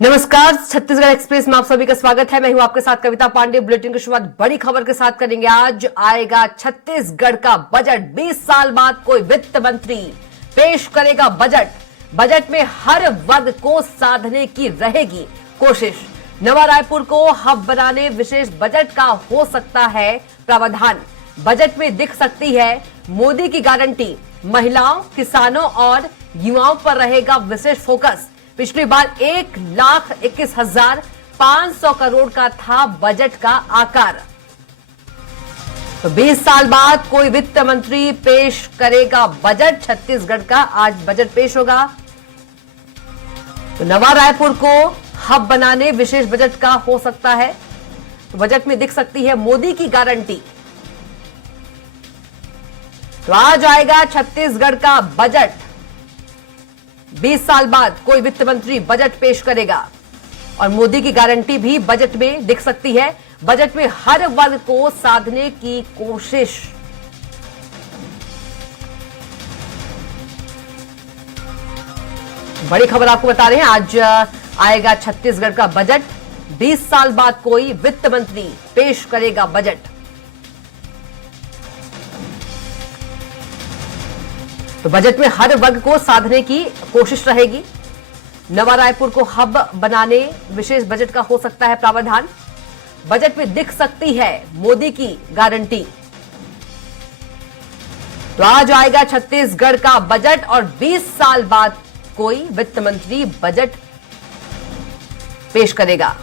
नमस्कार, छत्तीसगढ़ एक्सप्रेस में आप सभी का स्वागत है। मैं हूं आपके साथ कविता पांडे। बुलेटिन की शुरुआत बड़ी खबर के साथ करेंगे। आज आएगा छत्तीसगढ़ का बजट। 20 साल बाद कोई वित्त मंत्री पेश करेगा बजट। बजट में हर वर्ग को साधने की रहेगी कोशिश। नवा रायपुर को हब बनाने विशेष बजट का हो सकता है प्रावधान। बजट में दिख सकती है मोदी की गारंटी। महिलाओं, किसानों और युवाओं पर रहेगा विशेष फोकस। पिछली बार 1,21,500 करोड़ का था बजट का आकार। तो 20 साल बाद कोई वित्त मंत्री पेश करेगा बजट। छत्तीसगढ़ का आज बजट पेश होगा। तो नवा रायपुर को हब बनाने विशेष बजट का हो सकता है। तो बजट में दिख सकती है मोदी की गारंटी। तो आज आएगा छत्तीसगढ़ का बजट। 20 साल बाद कोई वित्त मंत्री बजट पेश करेगा और मोदी की गारंटी भी बजट में दिख सकती है। बजट में हर वर्ग को साधने की कोशिश। बड़ी खबर आपको बता रहे हैं। आज आएगा छत्तीसगढ़ का बजट। 20 साल बाद कोई वित्त मंत्री पेश करेगा बजट। तो बजट में हर वर्ग को साधने की कोशिश रहेगी। नवा रायपुर को हब बनाने विशेष बजट का हो सकता है प्रावधान। बजट में दिख सकती है मोदी की गारंटी। तो आज आएगा छत्तीसगढ़ का बजट और 20 साल बाद कोई वित्त मंत्री बजट पेश करेगा।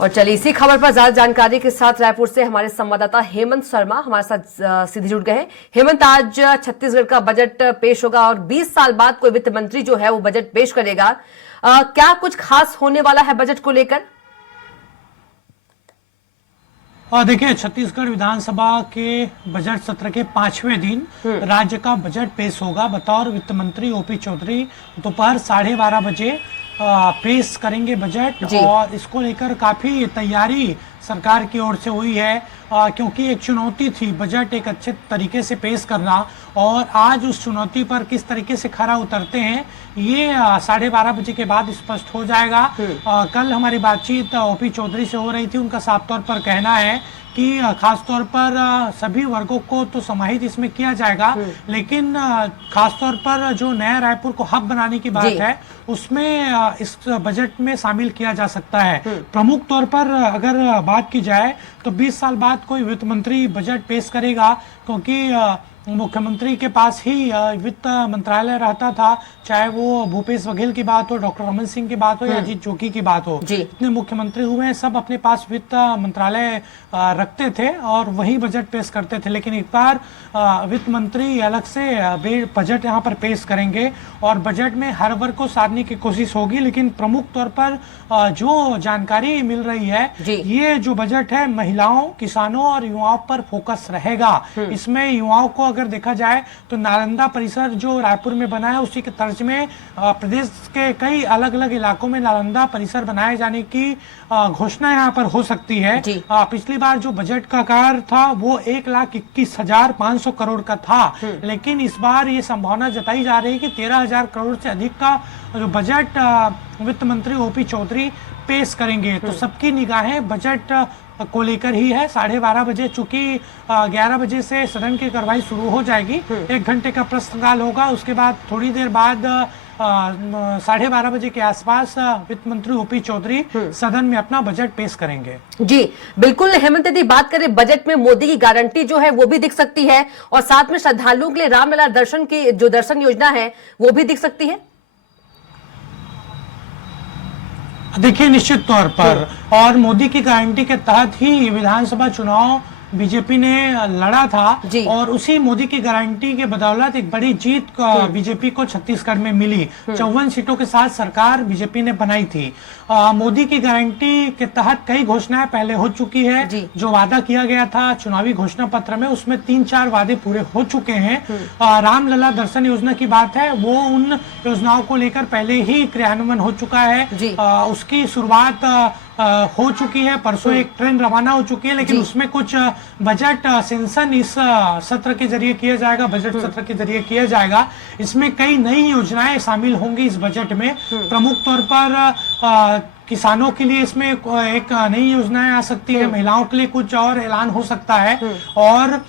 और चलिए इसी खबर पर ज्यादा जानकारी के साथ रायपुर से हमारे संवाददाता हेमंत शर्मा हमारे साथ सीधे जुड़ गए हैं। हेमंत, आज छत्तीसगढ़ का बजट पेश होगा और 20 साल बाद कोई वित्त मंत्री जो है वो बजट पेश करेगा। क्या कुछ खास होने वाला है बजट को लेकर? और देखिए, छत्तीसगढ़ विधानसभा के बजट सत्र के 5वें दिन राज्य का बजट पेश होगा। बतौर वित्त मंत्री ओपी चौधरी दोपहर 12:30 बजे पेश करेंगे बजट। और इसको लेकर काफी तैयारी सरकार की ओर से हुई है, क्योंकि एक चुनौती थी बजट एक अच्छे तरीके से पेश करना। और आज उस चुनौती पर किस तरीके से खरा उतरते हैं ये 12:30 बजे के बाद स्पष्ट हो जाएगा। कल हमारी बातचीत ओपी चौधरी से हो रही थी। उनका साफ तौर पर कहना है कि खास तौर पर सभी वर्गों को तो समाहित इसमें किया जाएगा, लेकिन खास तौर पर जो नया रायपुर को हब बनाने की बात है उसमें इस बजट में शामिल किया जा सकता है। प्रमुख तौर पर अगर बात की जाए तो 20 साल बाद कोई वित्त मंत्री बजट पेश करेगा, क्योंकि मुख्यमंत्री के पास ही वित्त मंत्रालय रहता था। चाहे वो भूपेश बघेल की बात हो, डॉक्टर रमन सिंह की बात हो या अजीत जोगी की बात हो, जितने मुख्यमंत्री हुए हैं सब अपने पास वित्त मंत्रालय रखते थे और वही बजट पेश करते थे। लेकिन एक बार वित्त मंत्री अलग से बजट यहाँ पर पेश करेंगे और बजट में हर वर्ग को साधने की कोशिश होगी। लेकिन प्रमुख तौर पर जो जानकारी मिल रही है, ये जो बजट है महिलाओं, किसानों और युवाओं पर फोकस रहेगा। इसमें युवाओं को अगर देखा जाए तो नालंदा परिसर जो रायपुर में बना है उसी के तर्ज में प्रदेश के कई अलग अलग इलाकों में नालंदा परिसर बनाए जाने की घोषणा यहाँ पर हो सकती है। पिछली बार जो बजट का आकार था वो 1,21,500 करोड़ का था, लेकिन इस बार ये संभावना जताई जा रही है कि 13,000 करोड़ से अधिक का जो बजट वित्त मंत्री ओपी चौधरी पेश करेंगे। तो सबकी निगाहें बजट को लेकर ही है। 12:30 बजे, चूंकि 11 बजे से सदन की कार्रवाई शुरू हो जाएगी, 1 घंटे का प्रश्नकाल होगा। उसके बाद थोड़ी देर बाद 12:30 बजे के आसपास वित्त मंत्री ओपी चौधरी सदन में अपना बजट पेश करेंगे। जी बिल्कुल हेमंत, यदि बात करें बजट में मोदी की गारंटी जो है वो भी दिख सकती है और साथ में श्रद्धालुओं के लिए रामलला दर्शन की जो दर्शन योजना है वो भी दिख सकती है। देखिए, निश्चित तौर पर और मोदी की गारंटी के तहत ही विधानसभा चुनाव बीजेपी ने लड़ा था और उसी मोदी की गारंटी के बदौलत एक बड़ी जीत बीजेपी को छत्तीसगढ़ में मिली। 54 सीटों के साथ सरकार बीजेपी ने बनाई थी। मोदी की गारंटी के तहत कई घोषणाएं पहले हो चुकी है। जो वादा किया गया था चुनावी घोषणा पत्र में, उसमें 3-4 वादे पूरे हो चुके हैं। रामलला दर्शन योजना की बात है, वो उन योजनाओं को लेकर पहले ही क्रियान्वयन हो चुका है। उसकी शुरुआत हो चुकी है, परसों एक ट्रेन रवाना हो चुकी है, लेकिन उसमें कुछ बजट सेंसन इस सत्र के जरिए किया जाएगा, बजट सत्र के जरिए किया जाएगा। इसमें कई नई योजनाएं शामिल होंगी इस बजट में। प्रमुख तौर पर किसानों के लिए इसमें एक नई योजनाएं आ सकती है, महिलाओं के लिए कुछ और ऐलान हो सकता है, और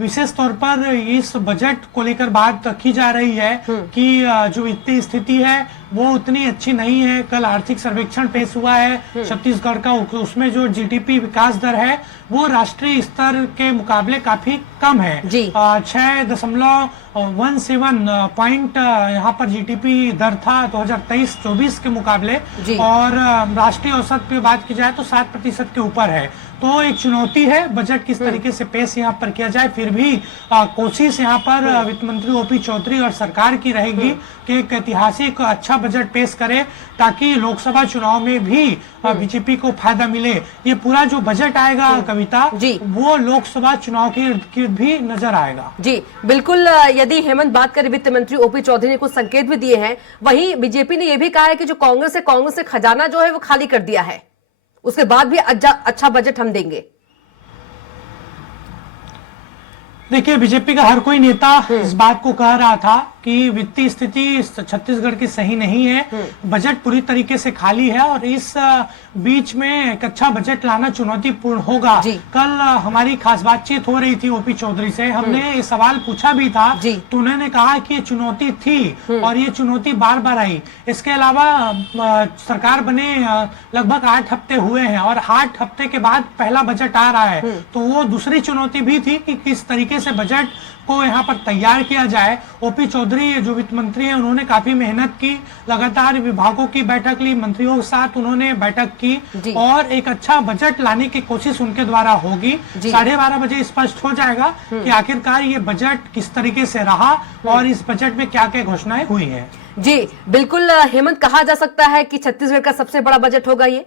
विशेष तौर पर इस बजट को लेकर बात की जा रही है कि जो वित्तीय स्थिति है वो उतनी अच्छी नहीं है। कल आर्थिक सर्वेक्षण पेश हुआ है छत्तीसगढ़ का, उसमें जो जीडीपी विकास दर है वो राष्ट्रीय स्तर के मुकाबले काफी कम है। 6.17 पॉइंट यहाँ पर जीडीपी दर था 2023-24 के मुकाबले, और राष्ट्रीय औसत पे बात की जाए तो 7% के ऊपर है। तो एक चुनौती है बजट किस तरीके से पेश यहाँ पर किया जाए। फिर भी कोशिश यहाँ पर वित्त मंत्री ओपी चौधरी और सरकार की रहेगी कि एक ऐतिहासिक अच्छा बजट पेश करे, ताकि लोकसभा चुनाव में भी बीजेपी को फायदा मिले। ये पूरा जो बजट आएगा कविता, वो लोकसभा चुनाव की भी नजर आएगा। जी बिल्कुल। यदि हेमंत बात करें, वित्त मंत्री ओपी चौधरी ने कुछ संकेत भी दिए हैं, वहीं बीजेपी ने यह भी कहा है कि जो कांग्रेस ने खजाना जो है वो खाली कर दिया है, उसके बाद भी अच्छा बजट हम देंगे। देखिए, बीजेपी का हर कोई नेता इस बात को कह रहा था कि वित्तीय स्थिति छत्तीसगढ़ की सही नहीं है, बजट पूरी तरीके से खाली है, और इस बीच में एक अच्छा बजट लाना चुनौतीपूर्ण होगा। कल हमारी खास बातचीत हो रही थी ओपी चौधरी से, हमने ये सवाल पूछा भी था, तो उन्होंने कहा कि ये चुनौती थी और ये चुनौती बार बार आई। इसके अलावा सरकार बने लगभग 8 हफ्ते हुए हैं, और 8 हफ्ते के बाद पहला बजट आ रहा है, तो वो दूसरी चुनौती भी थी कि किस तरीके से बजट को यहाँ पर तैयार किया जाए। ओपी चौधरी जो वित्त मंत्री हैं, उन्होंने काफी मेहनत की, लगातार विभागों की बैठक ली, मंत्रियों के साथ उन्होंने बैठक की, और एक अच्छा बजट लाने की कोशिश उनके द्वारा होगी। 12:30 बजे स्पष्ट हो जाएगा कि आखिरकार ये बजट किस तरीके से रहा और इस बजट में क्या क्या घोषणाएं हुई है। जी बिल्कुल हेमंत, कहा जा सकता है कि छत्तीसगढ़ का सबसे बड़ा बजट होगा ये।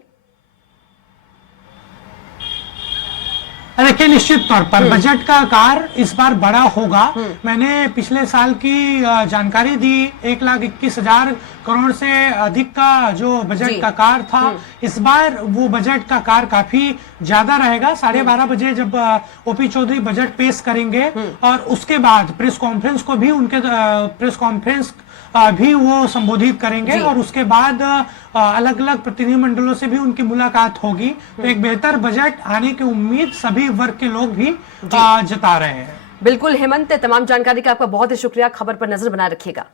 देखिए, निश्चित तौर पर बजट का आकार इस बार बड़ा होगा। मैंने पिछले साल की जानकारी दी, 1,21,000 करोड़ से अधिक का जो बजट का आकार था, इस बार वो बजट का आकार काफी ज्यादा रहेगा। 12:30 बजे जब ओपी चौधरी बजट पेश करेंगे, और उसके बाद प्रेस कॉन्फ्रेंस को भी भी वो संबोधित करेंगे, और उसके बाद अलग अलग प्रतिनिधिमंडलों से भी उनकी मुलाकात होगी। तो एक बेहतर बजट आने की उम्मीद सभी वर्ग के लोग भी जता रहे हैं। बिल्कुल हेमंत, तमाम जानकारी का आपका बहुत ही शुक्रिया। खबर पर नजर बनाए रखिएगा।